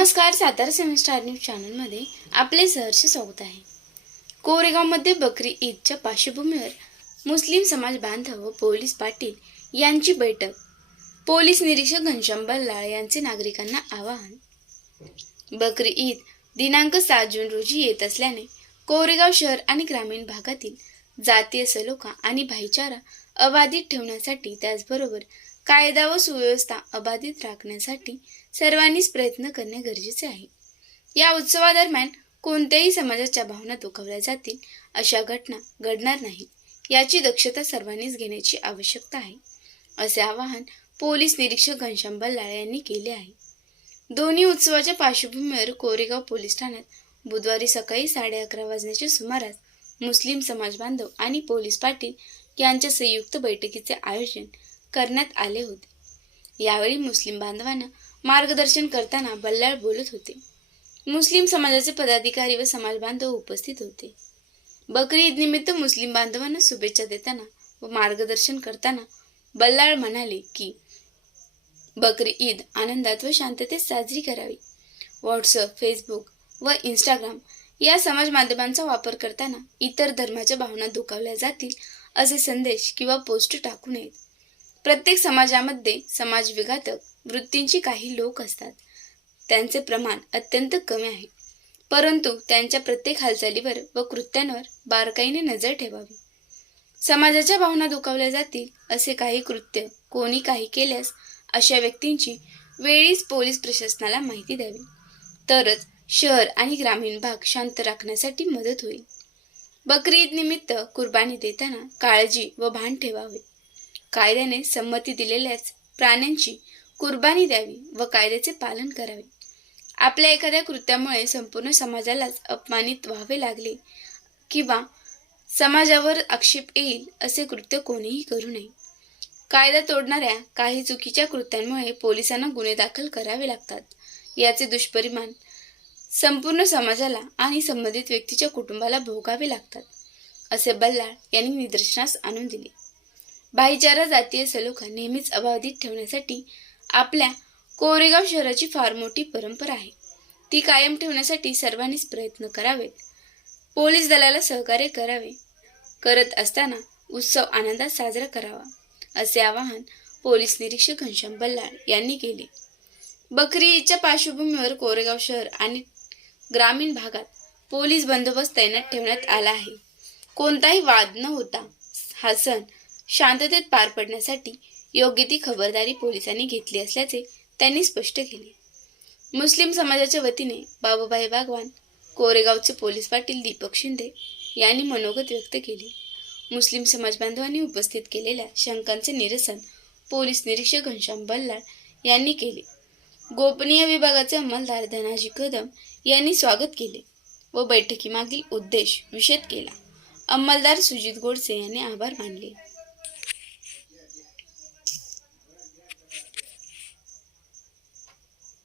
नमस्कार सातारा सेवन star news चॅनलमध्ये आपले सहर्ष स्वागत आहे. कोरेगावमध्ये बकरी ईदच्या पार्श्वभूमीवर मुस्लिम समाज बांधव व पोलीस पाटील यांची बैठक. पोलीस निरीक्षक घनश्याम बल्लाळ यांचे नागरिकांना आवाहन. बकरी ईद दिनांक सात जून रोजी येत असल्याने कोरेगाव शहर आणि ग्रामीण भागातील जातीय सलोखा आणि भाईचारा अबाधित ठेवण्यासाठी त्याचबरोबर कायदा व सुव्यवस्था अबाधित राखण्यासाठी सर्वांनीच प्रयत्न करणे गरजेचे आहे. या उत्सवादरम्यान कोणत्याही समाजाच्या भावना दुखावल्या जातील अशा घटना घडणार नाही याची दक्षता सर्वांनीच घेण्याची आवश्यकता आहे असे आवाहन पोलीस निरीक्षक घनश्याम बल्लाळ यांनी केले आहे. दोन्ही उत्सवाच्या पार्श्वभूमीवर कोरेगाव पोलीस ठाण्यात बुधवारी सकाळी साडे अकरा वाजण्याच्या सुमारास मुस्लिम समाज बांधव आणि पोलीस पाटील यांच्या संयुक्त बैठकीचे आयोजन करण्यात आले होते. यावेळी मुस्लिम बांधवांना मार्गदर्शन करताना बल्लाळ बोलत होते. मुस्लिम समाजाचे पदाधिकारी व समाज बांधव उपस्थित होते. बकरी ईद निमित्त मुस्लिम बांधवांना शुभेच्छा देताना व मार्गदर्शन करताना बल्लाळ म्हणाले की बकरी ईद आनंदात व शांततेत साजरी करावी. व्हॉट्सअप फेसबुक व इंस्टाग्राम या समाज माध्यमांचा वापर करताना इतर धर्माच्या भावना दुखावल्या जातील असे संदेश किंवा पोस्ट टाकू नयेत. प्रत्येक समाजामध्ये समाजविघातक वृत्तींची काही लोक असतात. त्यांचे प्रमाण अत्यंत कमी आहे. परंतु त्यांच्या प्रत्येक हालचालीवर व कृत्यांवर बारकाईने नजर ठेवावी. समाजाच्या भावना दुखावल्या जातील असे काही कृत्य कोणी काही केल्यास अशा व्यक्तींची वेळीच पोलीस प्रशासनाला माहिती द्यावी. तरच शहर आणि ग्रामीण भाग शांत राखण्यासाठी मदत होईल. बकरी ईद निमित्त कुर्बानी देताना काळजी व भान ठेवावे. कायद्याने संमती दिलेल्याच प्राण्यांची कुर्बानी द्यावी व कायद्याचे पालन करावे. आपल्या एखाद्या कृत्यामुळे संपूर्ण समाजालाच अपमानित व्हावे लागले किंवा समाजावर आक्षेप येईल असे कृत्य कोणीही करू नये. कायदा तोडणाऱ्या काही चुकीच्या कृत्यांमुळे पोलिसांना गुन्हे दाखल करावे लागतात. याचे दुष्परिणाम संपूर्ण समाजाला आणि संबंधित व्यक्तीच्या कुटुंबाला भोगावे लागतात असे बल्लाळ यांनी निदर्शनास आणून दिले. भाईचारा जातीय सलोखा नेहमीच अबाधित ठेवण्यासाठी आपल्या कोरेगाव शहराची फार मोठी परंपरा आहे. ती कायम ठेवण्यासाठी सर्वांनीच प्रयत्न करावेत. पोलीस दलाला सहकार्य करावे. करत असताना उत्सव आनंदात साजरा करावा असे आवाहन पोलीस निरीक्षक घनश्याम बल्लाळ यांनी केले. बकरी ईदच्या पार्श्वभूमीवर कोरेगाव शहर आणि ग्रामीण भागात पोलीस बंदोबस्त तैनात ठेवण्यात आला आहे. कोणताही वाद न होता हा सण शांततेत पार पडण्यासाठी योग्य ती खबरदारी पोलिसांनी घेतली असल्याचे त्यांनी स्पष्ट केले. मुस्लिम समाजाच्या वतीने बाबूभाई बागवान कोरेगावचे पोलीस पाटील दीपक शिंदे यांनी मनोगत व्यक्त केले. मुस्लिम समाज बांधवांनी उपस्थित केलेल्या शंकांचे निरसन पोलीस निरीक्षक घनश्याम बल्लाळ यांनी केले. गोपनीय विभागाचे अंमलदार धनाजी कदम यांनी स्वागत केले व बैठकीमागील उद्देश विशद केला. अंमलदार सुजित गोडसे यांनी आभार मानले.